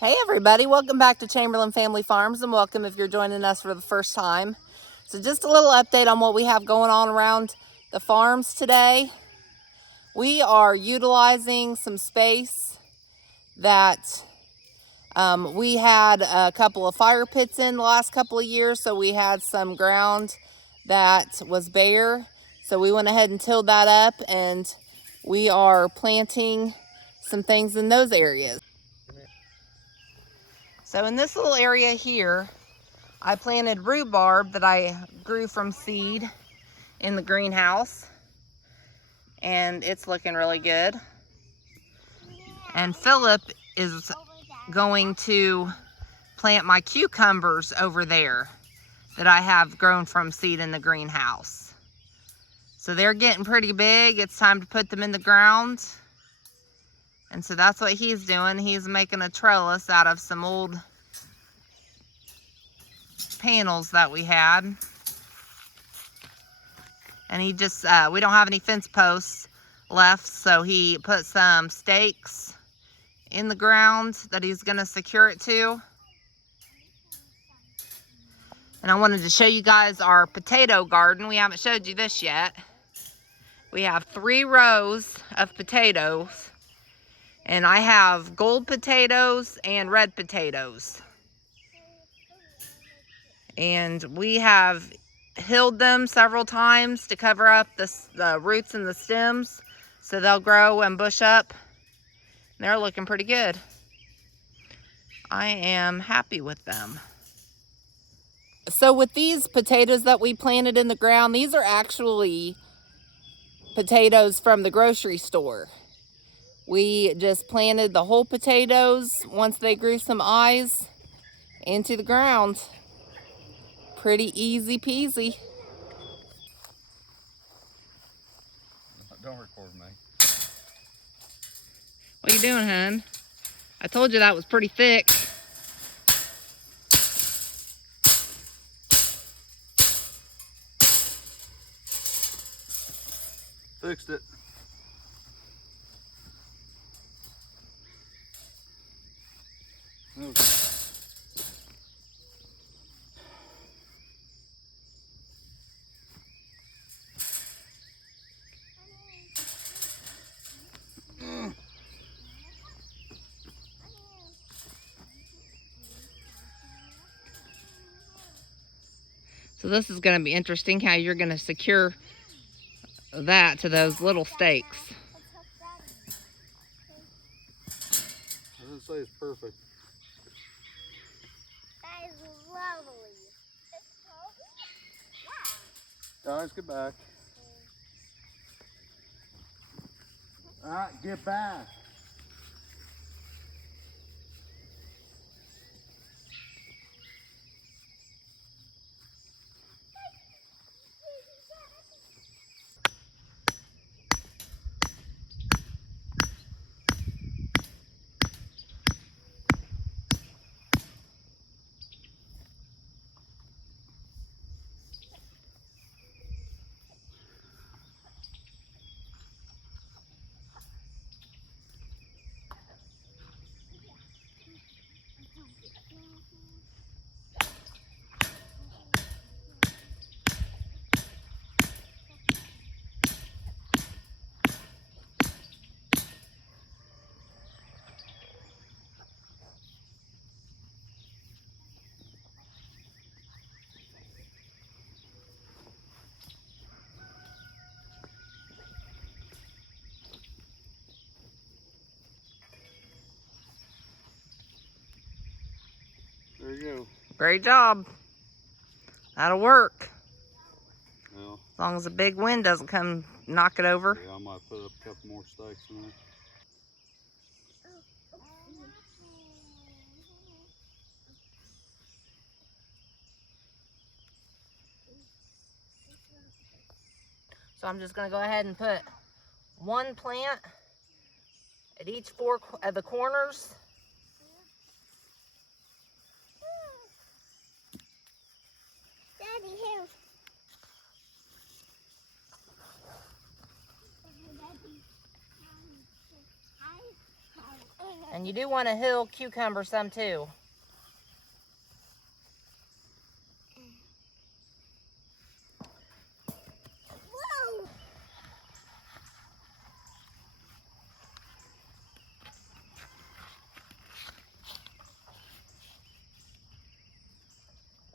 Hey everybody, welcome back to Chamberlain Family Farms, and welcome if you're joining us for the first time. So just a little update on what we have going on around the farms today. We are utilizing some space that we had a couple of fire pits in the last couple of years, so we had some ground that was bare. So we went ahead and tilled that up, and we are planting some things in those areas. So in this little area here, I planted rhubarb that I grew from seed in the greenhouse, and it's looking really good. And Philip is going to plant my cucumbers over there that I have grown from seed in the greenhouse. So they're getting pretty big. It's time to put them in the ground. And so that's what he's doing. He's making a trellis out of some old panels that we had. And he just, we don't have any fence posts left, so he put some stakes in the ground that he's gonna secure it to. And I wanted to show you guys our potato garden. We haven't showed you this yet. We have 3 rows of potatoes, and I have gold potatoes and red potatoes. And we have hilled them several times to cover up the roots and the stems so they'll grow and bush up. They're looking pretty good. I am happy with them. So with these potatoes that we planted in the ground, these are actually potatoes from the grocery store. We just planted the whole potatoes once they grew some eyes into the ground. Pretty easy peasy. Don't record me. What are you doing, hun? I told you that was pretty thick. Fixed it. Okay. So this is going to be interesting how you're going to secure that to those little stakes. I didn't say it's perfect. That is lovely. Yeah. Guys, get back. All right, get back. There you go. Great job. That'll work. Well, As long as a big wind doesn't come knock it over. yeah, I might put up a couple more stakes in there. So I'm just going to go ahead and put 1 plant at each 4 of the corners. Daddy, here. And you do want to hill cucumber some too. Whoa!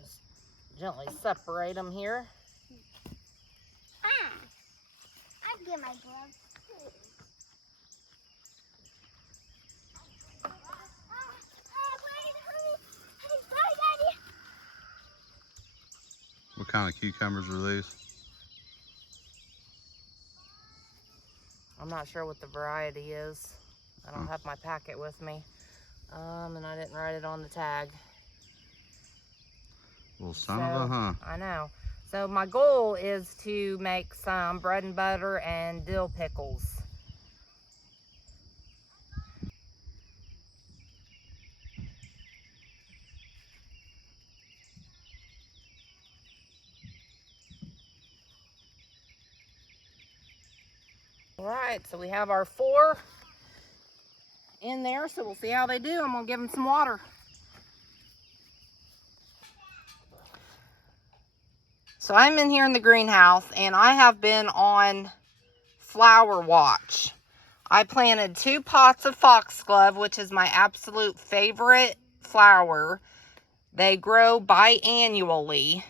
Just gently separate them here. I'd get my gloves too. What kind of cucumbers are these? I'm not sure what the variety is. I don't have my packet with me. And I didn't write it on the tag. Well, son of a huh. I know. So my goal is to make some bread and butter and dill pickles. All right, so we have our 4 in there, so we'll see how they do. I'm gonna give them some water. So I'm in here in the greenhouse, and I have been on flower watch. I planted 2 pots of foxglove, which is my absolute favorite flower. They grow biannually,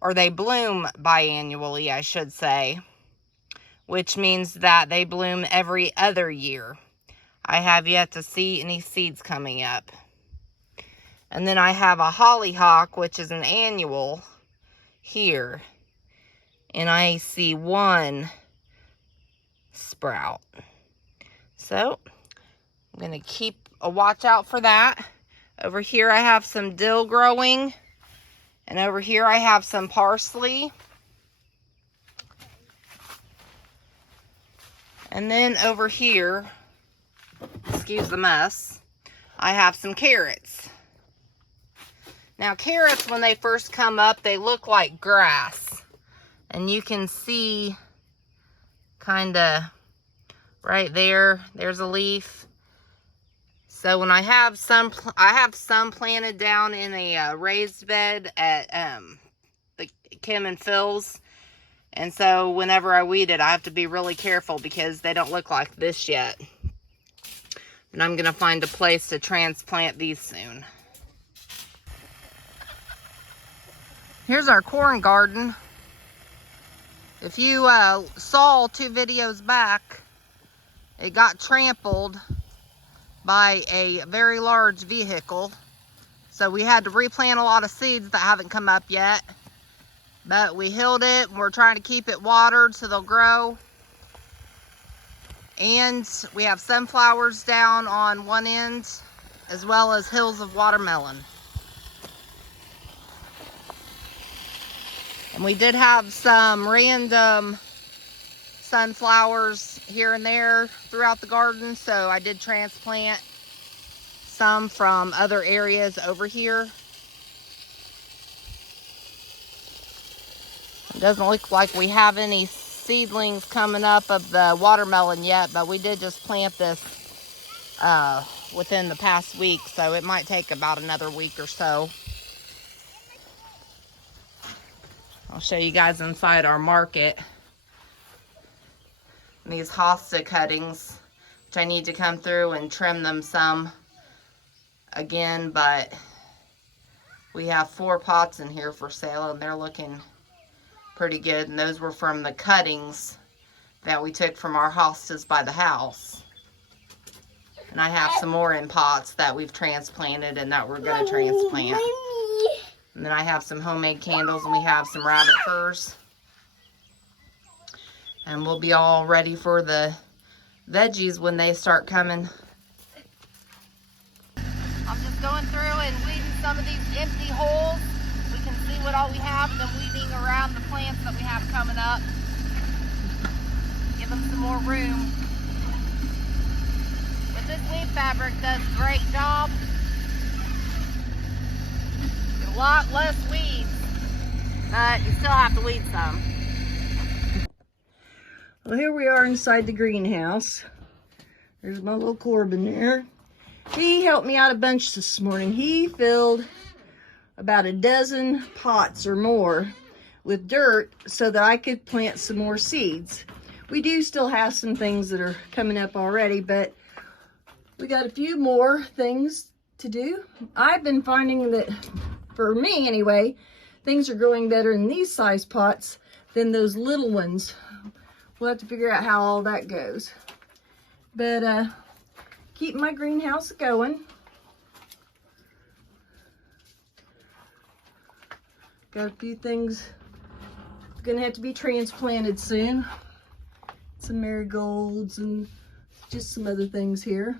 or they bloom biannually, I should say, which means that they bloom every other year. I have yet to see any seeds coming up. And then I have a hollyhock, which is an annual here. And I see 1 sprout. So I'm going to keep a watch out for that. Over here I have some dill growing. And over here I have some parsley. And then over here, excuse the mess, I have some carrots. Now carrots, when they first come up, they look like grass. And you can see kind of right there, there's a leaf. So when I have some planted down in a raised bed at the Kim and Phil's. And so whenever I weed it, I have to be really careful because they don't look like this yet. And I'm going to find a place to transplant these soon. Here's our corn garden. If you saw 2 videos back, it got trampled by a very large vehicle. So we had to replant a lot of seeds that haven't come up yet. But we hilled it, and we're trying to keep it watered so they'll grow. And we have sunflowers down on one end, as well as hills of watermelon. And we did have some random sunflowers here and there throughout the garden, so I did transplant some from other areas over here. It doesn't look like we have any seedlings coming up of the watermelon yet, but we did just plant this within the past week, so it might take about another week or so. I'll show you guys inside our market. And these hosta cuttings, which I need to come through and trim them some again, but we have 4 pots in here for sale, and they're looking pretty good. And those were from the cuttings that we took from our hostas by the house. And I have some more in pots that we've transplanted and that we're going to transplant. And then I have some homemade candles, and we have some rabbit furs. And we'll be all ready for the veggies when they start coming. I'm just going through and weeding some of these empty holes. We can see what all we have, and then weeding around the plants that we have coming up. Give them some more room. But this weed fabric does a great job. A lot less weeds, but you still have to weed some. Well, here we are inside the greenhouse. There's my little Corbin there. He helped me out a bunch this morning. He filled about a dozen pots or more with dirt so that I could plant some more seeds. We do still have some things that are coming up already, but we got a few more things to do. I've been finding that, for me anyway, things are growing better in these size pots than those little ones. We'll have to figure out how all that goes. But keep my greenhouse going. Got a few things gonna have to be transplanted soon. Some marigolds and just some other things here.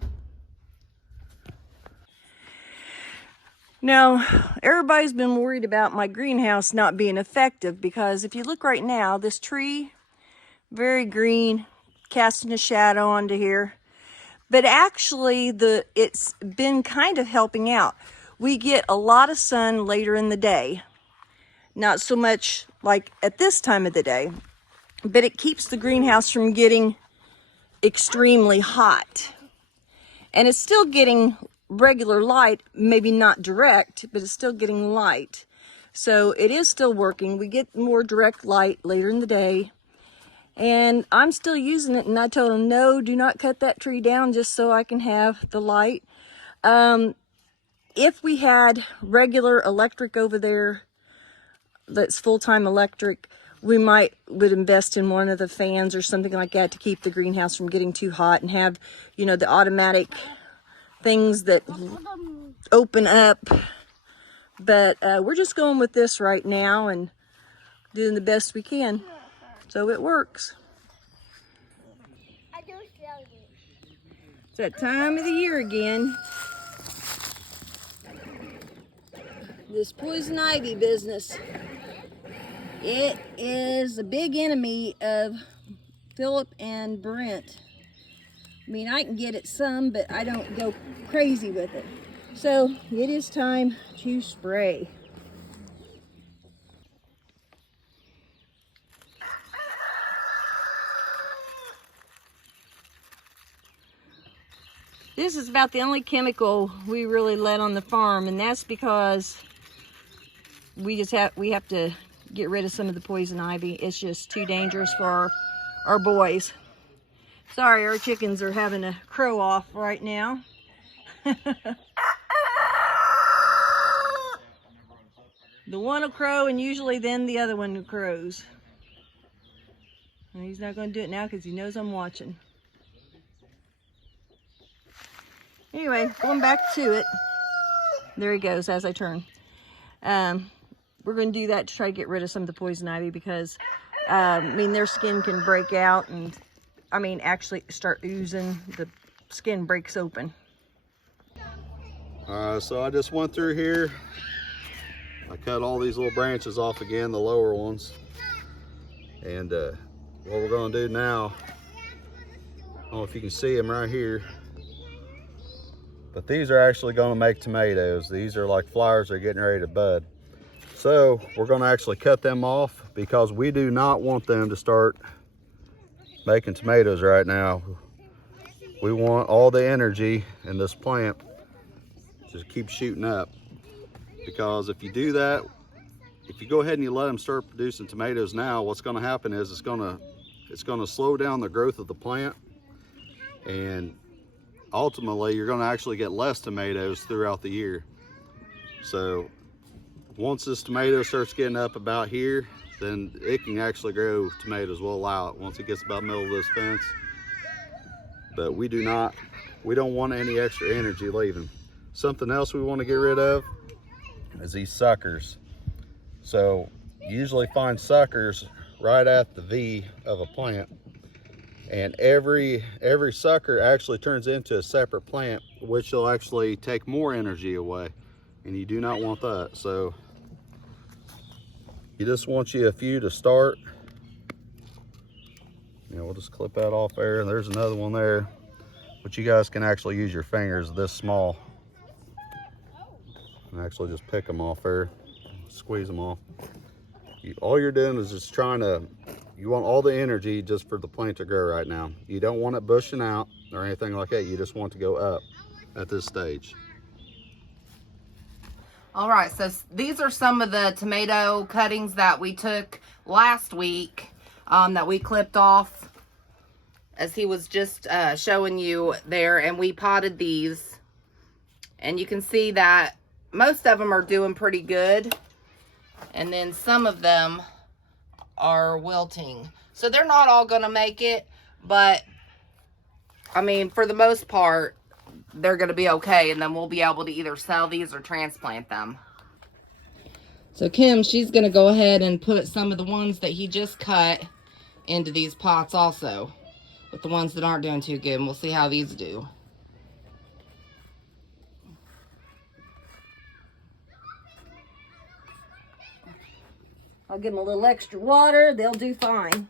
Now, everybody's been worried about my greenhouse not being effective because if you look right now, this tree, very green, casting a shadow onto here. But actually, it's been kind of helping out. We get a lot of sun later in the day. Not so much like at this time of the day, but it keeps the greenhouse from getting extremely hot. And it's still getting regular light, maybe not direct, but it's still getting light. So it is still working. We get more direct light later in the day. And I'm still using it, and I told him, no, do not cut that tree down just so I can have the light. If we had regular electric over there, that's full-time electric, we would invest in one of the fans or something like that to keep the greenhouse from getting too hot and have, you know, the automatic things that open up. But we're just going with this right now and doing the best we can. So it works. It's that time of the year again. This poison ivy business. It is a big enemy of Philip and Brent. I mean, I can get it some, but I don't go crazy with it. So it is time to spray. This is about the only chemical we really let on the farm, and that's because we have to get rid of some of the poison ivy. It's just too dangerous for our boys. Sorry, our chickens are having a crow off right now. The one will crow, and usually then the other one crows. And he's not going to do it now because he knows I'm watching. Anyway, going back to it. There he goes as I turn. We're going to do that to try to get rid of some of the poison ivy because, I mean, their skin can break out and, I mean, actually start oozing. The skin breaks open. So I just went through here. I cut all these little branches off again, the lower ones. And what we're going to do now, I don't know if you can see them right here, but these are actually going to make tomatoes. These are like flowers that are getting ready to bud. So we're going to actually cut them off because we do not want them to start making tomatoes right now. We want all the energy in this plant to keep shooting up, because if you do that, if you go ahead and you let them start producing tomatoes now, what's going to happen is it's going to slow down the growth of the plant, and ultimately you're going to actually get less tomatoes throughout the year. So once this tomato starts getting up about here, then it can actually grow tomatoes. We'll allow it once it gets about the middle of this fence. But we don't want any extra energy leaving. Something else we want to get rid of is these suckers. So you usually find suckers right at the V of a plant, and every sucker actually turns into a separate plant, which will actually take more energy away, and you do not want that. So you just want you a few to start. We'll just clip that off there, and there's another one there, but you guys can actually use your fingers this small and actually just pick them off there, squeeze them off. All you're doing is just trying to You want all the energy just for the plant to grow right now. You don't want it bushing out or anything like that. You just want it to go up at this stage. All right, so these are some of the tomato cuttings that we took last week that we clipped off as he was just showing you there, and we potted these. And you can see that most of them are doing pretty good, and then some of them are wilting. So they're not all gonna make it, but I mean, for the most part, they're gonna be okay, and then we'll be able to either sell these or transplant them. So Kim, she's gonna go ahead and put some of the ones that he just cut into these pots also, with the ones that aren't doing too good, and we'll see how these do. I'll give them a little extra water. They'll do fine.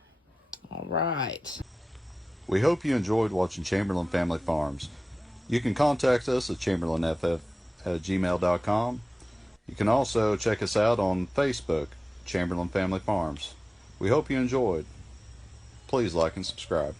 All right. We hope you enjoyed watching Chamberlain Family Farms. You can contact us at chamberlainff@gmail.com. You can also check us out on Facebook, Chamberlain Family Farms. We hope you enjoyed. Please like and subscribe.